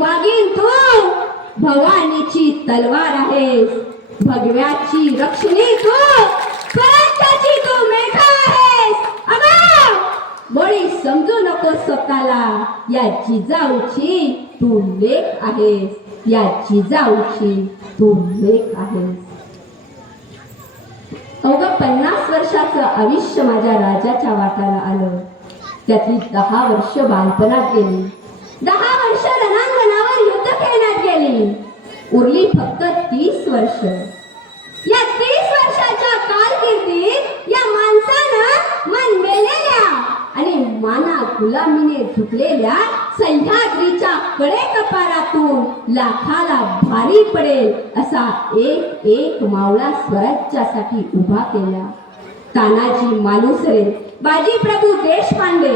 वागीन तू भवानीची तलवार आहेस, भगव्याची रक्षणी तू, स्वराज्याची तू मेघा आहेस. अगं बळी समजू नको स्वतःला, या जिजाऊची तू लेक आहेस, या जिजाऊची तू लेक आहेस. अवघं 50 वर्षाचं आयुष्य माझ्या राजाच्या वाटाला आलं. त्यातली 10 वर्ष बालपणात गेली, 10 वर्ष रणांगणावर युद्ध खेळण्यात गेली. उरली फक्त 30 वर्ष. या 30 वर्षाच्या कारकिर्दीत या माणसानं मन मेलेल्या आणि माना गुलामीने झुकलेल्या सह्याद्रीच्या कडेकपारातून लाखाला भारी पडेल असा एक एक मावळा स्वराज्यासाठी उभा केला. तानाजी मालुसरे, बाजीप्रभू देशपांडे,